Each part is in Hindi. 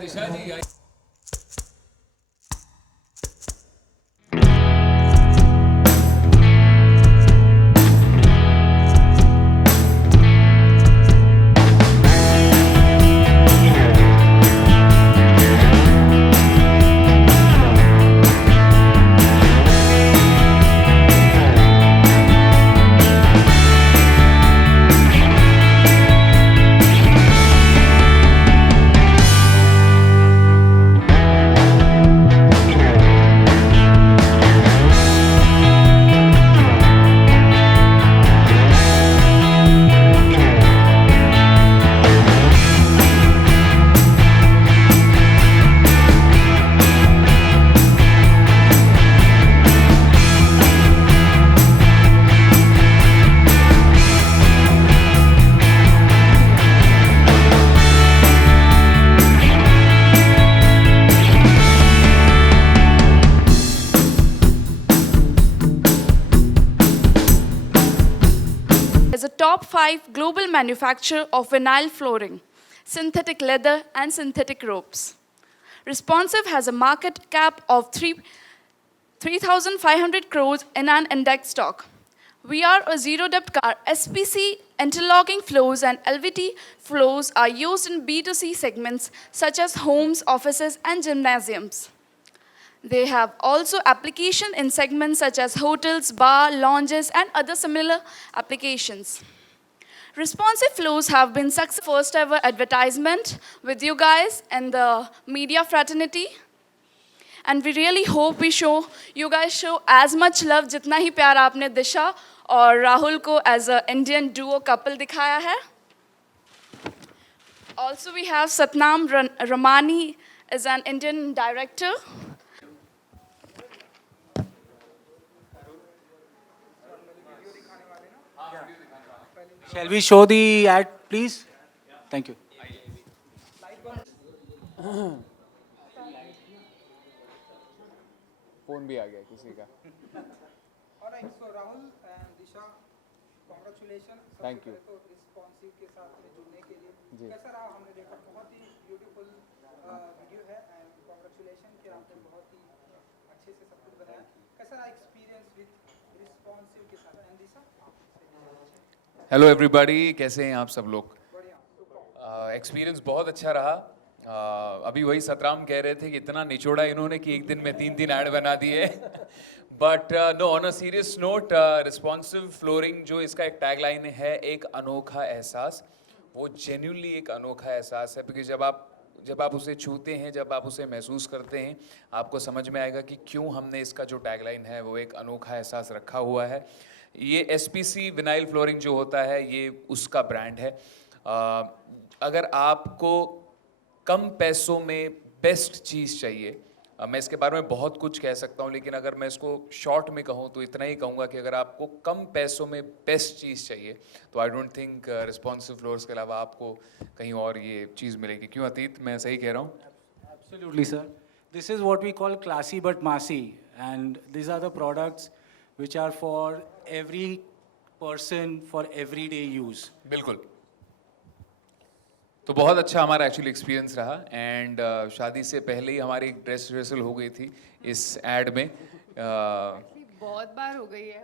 Disha ji is a top 5 global manufacturer of vinyl flooring, synthetic leather, and synthetic ropes. Responsive has a market cap of 3,500 crores in an index stock. We are a zero debt. Our SPC interlocking floors and LVT floors are used in B2C segments such as homes, offices, and gymnasiums. They have also application in segments such as hotels, bar, lounges, and other similar applications. Responsive flows have been successful first ever advertisement with you guys and the media fraternity. And we really hope you guys show as much love जितना ही प्यार आपने दिशा और राहुल को as a Indian duo couple दिखाया है. Also we have Satnam Ramani as an Indian director. Shall we show the ad, please? Thank you. Phone भी आ गया किसी का. Alright, so Rahul and Disha, congratulations. Thank you. तो responsive के साथ में जुड़ने के लिए जी. कैसा रहा हमने देखा बहुत ही ब्यूटीफुल वीडियो है एंड congratulations कि आपने बहुत ही अच्छे से सब कुछ बनाया. कैसा रहा एक्सपीरियंस विद responsive के साथ एंड दिशा? हेलो एवरीबॉडी, कैसे हैं आप सब लोग? एक्सपीरियंस बहुत अच्छा रहा. अभी वही सतराम कह रहे थे कि इतना निचोड़ा इन्होंने कि एक दिन में 3 ऐड बना दिए. But no, on a serious note, responsive flooring जो इसका एक टैगलाइन है, एक अनोखा एहसास, वो जेन्युइनली एक अनोखा एहसास है. क्योंकि जब आप उसे छूते हैं, जब आप उसे महसूस करते हैं, आपको समझ में आएगा कि क्यों हमने इसका जो टैगलाइन है वो एक अनोखा एहसास रखा हुआ है. ये SPC विनाइल फ्लोरिंग जो होता है ये उसका ब्रांड है. अगर आपको कम पैसों में बेस्ट चीज़ चाहिए, मैं इसके बारे में बहुत कुछ कह सकता हूँ, लेकिन अगर मैं इसको शॉर्ट में कहूँ तो इतना ही कहूँगा कि अगर आपको कम पैसों में बेस्ट चीज़ चाहिए तो I don't think responsive floors के अलावा आपको कहीं और ये चीज़ मिलेगी. क्यों अतीत, मैं सही कह रहा हूँ? Absolutely, sir. This is what we call classy but massy, and these are the products which are for every person for everyday use. बिल्कुल. तो बहुत अच्छा हमारा एक्चुअली एक्सपीरियंस रहा. एंड शादी से पहले ही हमारी एक ड्रेस रिहर्सल हो गई थी इस एड में. बहुत बार हो गई है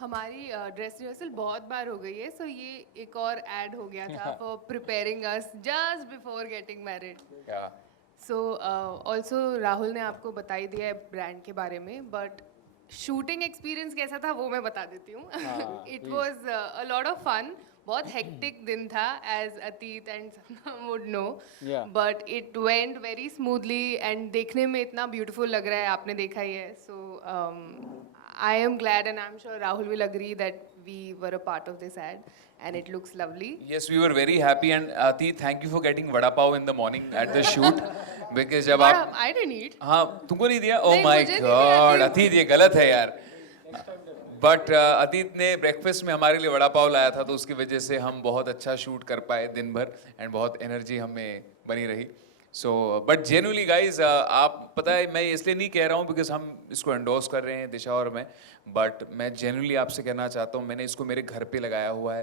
हमारी ड्रेस रिहर्सल बहुत बार हो गई है. सो ये एक और ऐड हो गया था for preparing us just before getting married. So also Rahul ने आपको बता ही दिया है ब्रांड के बारे में, बट शूटिंग एक्सपीरियंस कैसा था वो मैं बता देती हूँ. It was a lot of fun. बहुत हेक्टिक दिन था as Atit and Satnam would know, but it went very smoothly and देखने में इतना ब्यूटीफुल लग रहा है, आपने देखा ही है. So I am glad and I am sure Rahul will agree that we were a part of this ad and it looks lovely. Yes, we were very happy. And Atit, thank you for getting vada pav in the morning at the shoot. Because जब आप I didn't eat. हाँ, तुमको नहीं दिया? Oh नहीं, my मुझे नहीं दिया, God, अतीत ये गलत है यार. बट अतीत ने ब्रेकफास्ट में हमारे लिए वड़ा पाव लाया था, तो उसकी वजह से हम बहुत अच्छा शूट कर पाए दिन भर एंड बहुत एनर्जी हमें बनी रही. सो बट जेन्युइनली गाइज आप पता है मैं इसलिए नहीं कह रहा हूँ बिकॉज हम इसको एंडोर्स कर रहे हैं दिशा और मैं, बट मैं जेन्युइनली आपसे कहना चाहता हूँ मैंने इसको मेरे घर पे लगाया हुआ है.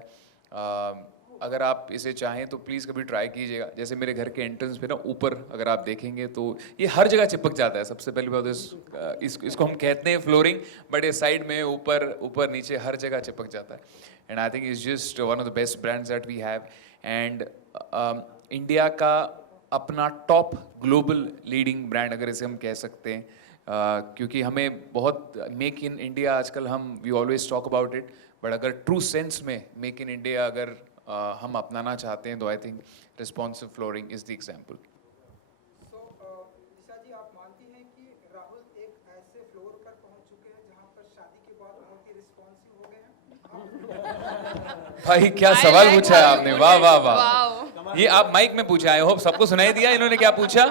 अगर आप इसे चाहें तो प्लीज़ कभी ट्राई कीजिएगा. जैसे मेरे घर के एंट्रेंस पे ना ऊपर अगर आप देखेंगे तो ये हर जगह चिपक जाता है. सबसे पहली बात इसको हम कहते हैं फ्लोरिंग, बट ये साइड में ऊपर ऊपर नीचे हर जगह चिपक जाता है. And I think it's just one of the best brands that we have. And India का अपना टॉप ग्लोबल लीडिंग ब्रांड अगर इसे हम कह सकते हैं, क्योंकि हमें बहुत मेक इन इंडिया आजकल we always talk about it, but अगर ट्रू सेंस में मेक इन इंडिया अगर हम अपनाना चाहते हैं तो I think responsive flooring is the example. So Disha ji, आप मानती हैं कि राहुल एक ऐसे फ्लोर पर पहुंच चुके हैं जहां पर शादी के बाद बहुत ही रिस्पॉन्सिव हो गए हैं? भाई क्या I सवाल like पूछा है how you आपने, put वाह it. वाह वाह. Wow. ये आप माइक में पूछा, आई होप सबको सुनाई दिया इन्होंने क्या पूछा.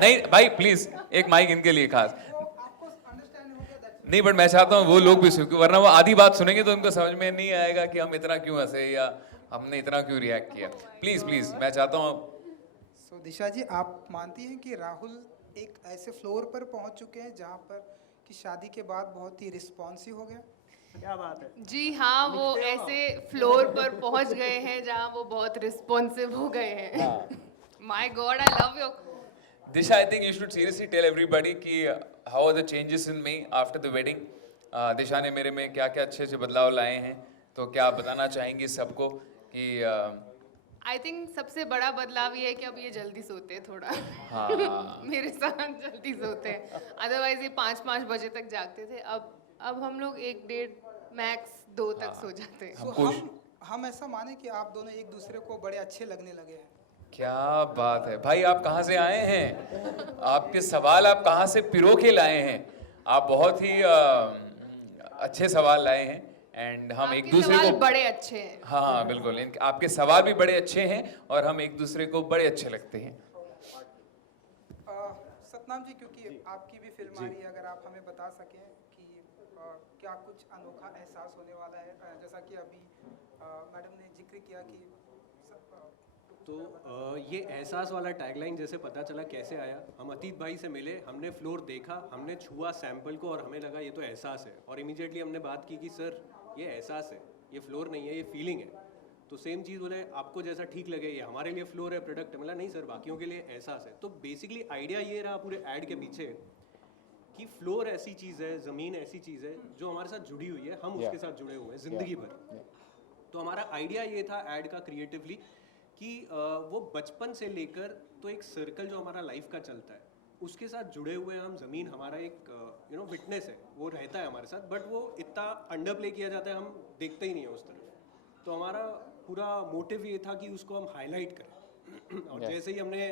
नहीं भाई प्लीज एक माइक इनके लिए खास. तो आपको अंडरस्टैंड हो गया दैट्स नहीं बट मैं चाहता हूँ वो लोग भी सुन, वरना वो आधी बात सुनेंगे तो उनको समझ में नहीं आएगा कि हम इतना क्यों हंसे या हमने इतना क्यों रिएक्ट किया. प्लीज प्लीज मैं चाहता हूँ. सो दिशा जी, आप मानती हैं कि राहुल एक ऐसे फ्लोर पर पहुंच चुके हैं जहां पर कि शादी के बाद बहुत ही रिस्पॉन्सिव हो गया? क्या बात है. जी हाँ, वो ऐसे फ्लोर पर पहुंच गए हैं जहाँ वो बहुत रिस्पॉन्सिव हो गए हैं. My God, I love your. Disha, I think you should seriously tell everybody कि how are the changes in me after the wedding. दिशा ने मेरे में क्या क्या अच्छे से बदलाव लाए हैं, तो क्या आप बताना चाहेंगी सबको कि आई थिंक सबसे बड़ा बदलाव ये है कि अब ये जल्दी सोते हैं थोड़ा. हाँ मेरे साथ जल्दी सोते हैं. अदरवाइज ये 5-5 बजे तक जागते थे. अब हम लोग 1-1.5 मैक्स 2 तक सो जाते हैं. सो खुश- हम ऐसा माने कि आप दोनों एक दूसरे को बड़े अच्छे लगने लगे हैं? क्या बात है भाई, आप कहाँ से आए हैं, आपके सवाल आप कहाँ से पिरो के लाए हैं. आप बहुत ही अच्छे सवाल लाए हैं. एंड हम एक आपके दूसरे सवाल को बड़े अच्छे हैं. हाँ हाँ बिल्कुल, आपके सवाल भी बड़े अच्छे हैं और हम एक दूसरे को बड़े अच्छे लगते हैं. सतनाम जी, क्योंकि आपकी भी फिल्म आ रही है, अगर आप हमें बता सकें कि क्या कुछ अनोखा एहसास होने वाला है? जैसा कि अभी मैडम ने जिक्र किया कि तो ये एहसास वाला टैगलाइन जैसे पता चला कैसे आया, हम अतीत भाई से मिले, हमने फ्लोर देखा, हमने छुआ सैंपल को और हमें लगा ये तो एहसास है. और इमीडिएटली हमने बात की कि सर ये एहसास है, ये फ्लोर नहीं है, ये फीलिंग है. तो सेम चीज़ बोले आपको जैसा ठीक लगे, ये हमारे लिए फ्लोर है, प्रोडक्ट है. मतलब नहीं सर, बाकियों के लिए एहसास है. तो बेसिकली आइडिया ये रहा पूरे ऐड के पीछे कि फ्लोर ऐसी चीज़ है, ज़मीन ऐसी चीज़ है जो हमारे साथ जुड़ी हुई है, हम उसके साथ जुड़े हुए हैं ज़िंदगी भर. तो हमारा आइडिया ये था ऐड का क्रिएटिवली कि वो बचपन से लेकर तो एक सर्कल जो हमारा लाइफ का चलता है उसके साथ जुड़े हुए हैं हम. ज़मीन हमारा एक विटनेस है, वो रहता है हमारे साथ, बट वो इतना अंडर प्ले किया जाता है, हम देखते ही नहीं है उस तरफ. तो हमारा पूरा मोटिव ये था कि उसको हम हाईलाइट करें. और जैसे ही हमने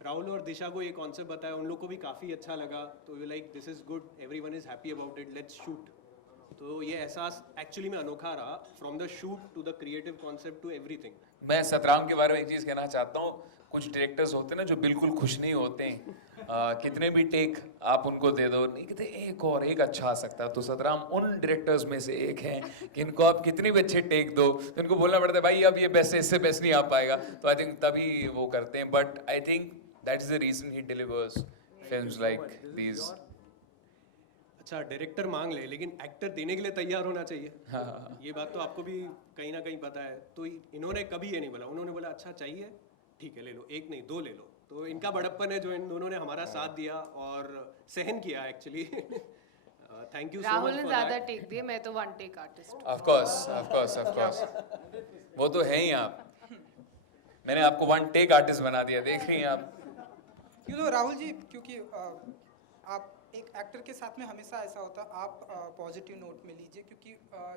राहुल और दिशा को ये कॉन्सेप्ट बताया, उन लोग को भी काफ़ी अच्छा लगा. तो we like this is good, everyone is happy about it, let's shoot. तो ये एहसास एक्चुअली में अनोखा रहा, from the shoot to the creative concept to everything. मैं सतराम के बारे में एक चीज़ कहना चाहता हूँ. कुछ डायरेक्टर्स होते हैं ना जो बिल्कुल खुश नहीं होते हैं, कितने भी टेक आप उनको दे दो, नहीं कहते एक और एक अच्छा आ सकता है. तो सतराम उन डायरेक्टर्स में से एक हैं कि इनको आप कितने भी अच्छे टेक दो तो इनको बोलना पड़ता है भाई अब ये बेस्ट, इससे बेस्ट नहीं आ पाएगा. तो आई थिंक तभी वो करते हैं. But I think that is the reason he delivers films like these. अच्छा डायरेक्टर मांग ले, लेकिन एक्टर देने के लिए तैयार होना चाहिए. ये बात तो आपको भी कहीं ना कहीं पता है. तो इन्होंने कभी ये नहीं बोला, उन्होंने बोला अच्छा चाहिए ठीक है ले लो, एक नहीं 2 ले लो. तो इनका बड़प्पन है जो इन दोनों ने हमारा साथ दिया और सहन किया actually. Thank you so Rahul much ने फॉर ज्यादा दैट. टेक दिए, मैं तो 1 टेक आर्टिस्ट. ऑफ कोर्स वो तो है ही. आप मैंने आपको 1 टेक आर्टिस्ट बना दिया, देख रही हैं आप. राहुल जी, क्योंकि आप एक एक्टर के साथ में हमेशा ऐसा होता है, आप पॉजिटिव नोट में लीजिए, क्योंकि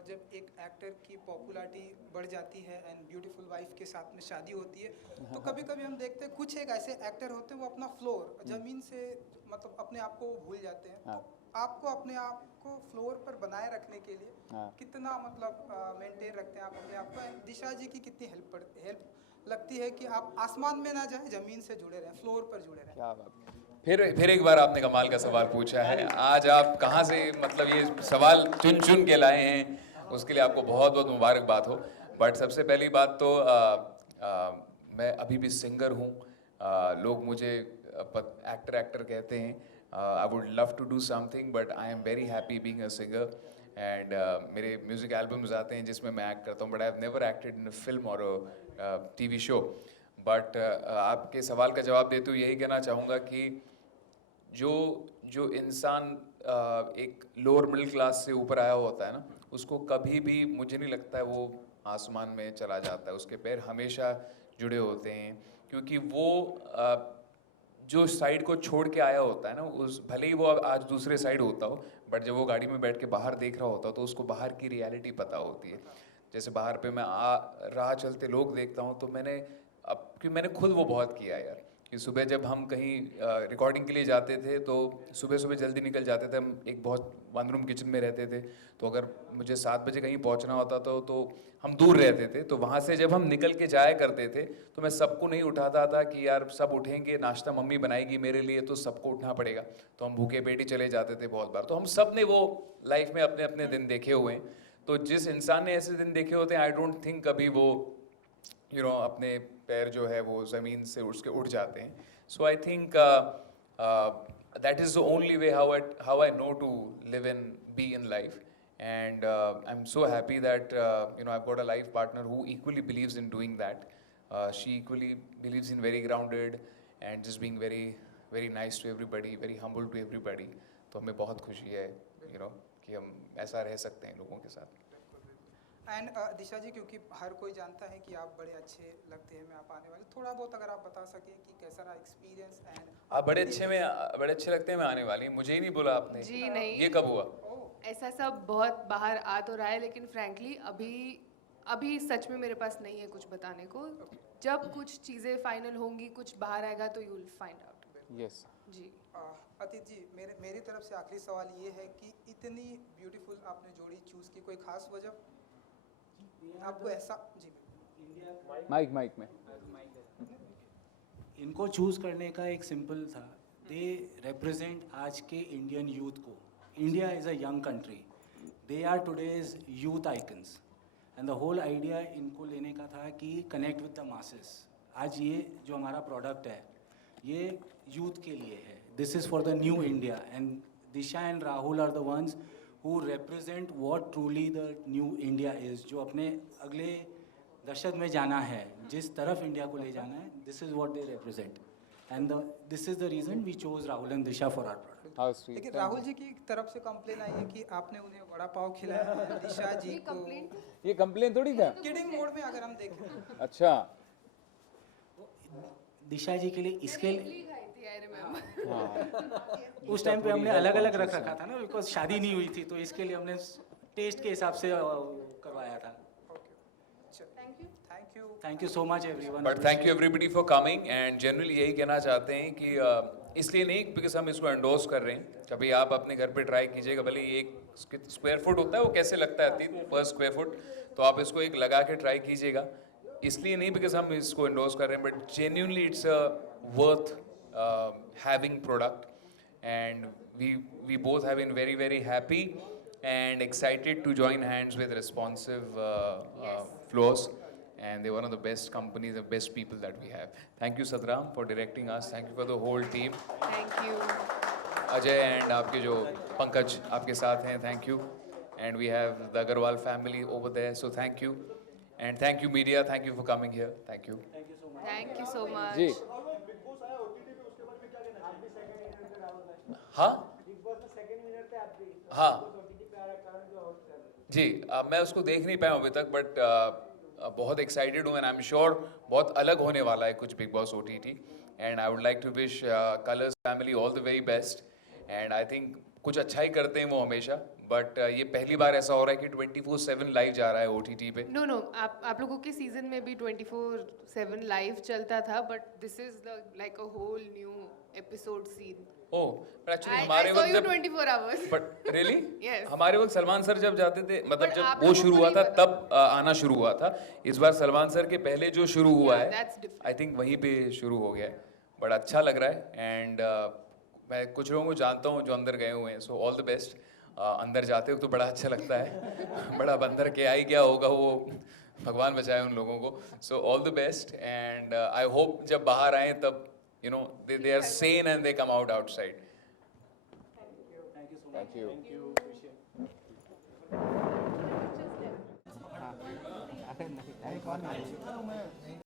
जब एक एक्टर की पॉपुलैरिटी बढ़ जाती है एंड ब्यूटीफुल वाइफ के साथ में शादी होती है, तो कभी कभी हम देखते हैं कुछ एक ऐसे एक्टर होते हैं वो अपना फ्लोर ज़मीन से मतलब अपने आप को भूल जाते हैं. तो आपको अपने आप को फ्लोर पर बनाए रखने के लिए कितना मतलब मेंटेन रखते हैं आप अपने आप को? दिशा जी की कितनी हेल्प लगती है कि आप आसमान में ना जाए, ज़मीन से जुड़े रहें, फ्लोर पर जुड़े रहें? क्या बात. फिर एक बार आपने कमाल का सवाल पूछा है. आज आप कहाँ से मतलब ये सवाल चुन के लाए हैं, उसके लिए आपको बहुत बहुत मुबारकबाद हो. बट सबसे पहली बात तो मैं अभी भी सिंगर हूँ. लोग मुझे एक्टर कहते हैं. I would love to do something but I am very happy being a singer. And मेरे म्यूज़िक एल्बम्स आते हैं जिसमें मैं एक्ट करता हूँ, but I have never acted in a film और टीवी शो. बट आपके सवाल का जवाब देते हुए यही कहना चाहूँगा कि जो इंसान एक लोअर मिडिल क्लास से ऊपर आया होता है ना, उसको कभी भी मुझे नहीं लगता है वो आसमान में चला जाता है. उसके पैर हमेशा जुड़े होते हैं, क्योंकि वो जो साइड को छोड़ के आया होता है ना, उस भले ही वो आज दूसरे साइड होता हो, बट जब वो गाड़ी में बैठ के बाहर देख रहा होता हो तो उसको बाहर की रियलिटी पता होती है. जैसे बाहर पे मैं राह चलते लोग देखता हूँ तो मैंने खुद वो बहुत किया यार, कि सुबह जब हम कहीं रिकॉर्डिंग के लिए जाते थे तो सुबह सुबह जल्दी निकल जाते थे. हम एक बहुत वन रूम किचन में रहते थे, तो अगर मुझे 7 बजे कहीं पहुंचना होता तो हम दूर रहते थे. तो वहाँ से जब हम निकल के जाया करते थे तो मैं सबको नहीं उठाता था कि यार सब उठेंगे, नाश्ता मम्मी बनाएगी मेरे लिए तो सबको उठना पड़ेगा. तो हम भूखे पेट ही चले जाते थे बहुत बार. तो हम सब ने वो लाइफ में अपने अपने दिन देखे हुए हैं. तो जिस इंसान ने ऐसे दिन देखे होते हैं, आई डोंट थिंक कभी वो अपने पैर जो है वो ज़मीन से उठ जाते हैं. So I think that is the only way how I know to live in be in life. And I'm so happy that I've got a life partner who equally believes in doing that. She equally believes in very grounded and just being very very nice to everybody, very humble to everybody. तो हमें बहुत खुशी है कि हम ऐसा रह सकते हैं लोगों के साथ. एंड दिशा जी, क्योंकि हर कोई जानता है कि आप बड़े अच्छे लगते हैं, मैं आप आने वाले, थोड़ा बहुत अगर आप बता सकें कि कैसा रहा एक्सपीरियंस. एंड आप बड़े अच्छे लगते हैं मैं आने वाली. मुझे ही नहीं बोला आपने. जी नहीं, ये कब हुआ? ऐसा सब बहुत बाहर आ तो रहा है, लेकिन फ्रैंकली अभी सच में मेरे पास नहीं है कुछ बताने को. जब कुछ चीज़ें फाइनल होंगी, कुछ बाहर आएगा तो you will find out. Yes जी. अतीत जी, मेरी तरफ से आखिरी सवाल ये है कि इतनी ब्यूटीफुल आपने जोड़ी चूज़ की, कोई खास वजह आपको ऐसा? जी माइक में इनको चूज़ करने का एक सिंपल था. दे रिप्रेजेंट आज के इंडियन यूथ को. India is a young country. They are today's youth icons. And the whole idea इनको लेने का था कि कनेक्ट विद द मासेस. आज ये जो हमारा प्रोडक्ट है ये यूथ के लिए है. This is for the new India. And Disha and Rahul are the ones who represent what truly the new India is. जो अपने अगले दशक में जाना है, जिस तरफ इंडिया को ले जाना है, this is what they represent. And this is the reason we chose Rahul and Disha for our product. लेकिन राहुल जी की तरफ से कंप्लेन आई है कि आपने उन्हें वड़ा पाव खिलाया है दिशा जी को. ये कंप्लेन थोड़ी था. किडिंग मोड में अगर हम देखें. अच्छा. दिशा जी के लिए इसके I remember. उस टाइम पे हमने अलग अलग रखा था ना, बिकॉज शादी नहीं हुई थी, तो इसके लिए हमने टेस्ट के हिसाब से करवाया था. Thank you so much everyone. But thank you everybody for coming. And generally यही कहना चाहते हैं कि इसलिए नहीं बिकॉज हम इसको एंडोर्स कर रहे हैं. कभी आप अपने घर पे ट्राई कीजिएगा, भले ही 1 स्क्वायर फुट होता है वो कैसे लगता है 3 पर स्क्वायर फुट, तो आप इसको एक लगा के ट्राई कीजिएगा. इसलिए नहीं बिकॉज हम इसको एंडोर्स कर रहे हैं, but genuinely it's a worth having product. And we both have been very very happy and excited to join hands with Responsive Floors, and they're one of the best companies, the best people that we have. Thank you Satram for directing us. Thank you for the whole team. Thank you. Ajay and आपके जो पंकज आपके साथ हैं, thank you. And we have the Agarwal family over there, so thank you. And thank you media, thank you for coming here. Thank you. Thank you so much. जी. हाँ जी, मैं उसको देख नहीं पाया अभी तक, बट बहुत एक्साइटेड हूँ. एंड आई एम श्योर बहुत अलग होने वाला है कुछ Bigg Boss OTT. And I would like to wish Colors family all the very best. And I think कुछ अच्छा ही करते हैं वो हमेशा, बट ये पहली बार ऐसा हो रहा है कि 24/7 लाइव जा रहा है OTT पे. नो आप लोगों के सीजन में भी 24/7 लाइव चलता था, but this is like a whole new episode scene. Oh, but actually I हमारे saw वक्त you जब 24 hours. But really Yes. हमारे वक्त सलमान सर जब जाते थे, मतलब But जब आप वो लोगों शुरू को हुआ नहीं था पता. तब आना शुरू हुआ था. इस बार सलमान सर के पहले जो शुरू हुआ Yeah, है, that's different. आई थिंक वहीं पे शुरू हो गया है. बड़ा अच्छा लग रहा है. एंड मैं कुछ लोगों को जानता हूँ जो अंदर गए हुए हैं, सो ऑल द बेस्ट. अंदर जाते हो तो बड़ा अच्छा लगता है. बड़ा बंदर क्या ही क्या होगा वो, भगवान बचाए उन लोगों को. So all the best. And I hope जब बाहर आए तब you know, they are sane and they come out outside. Thank you. नहीं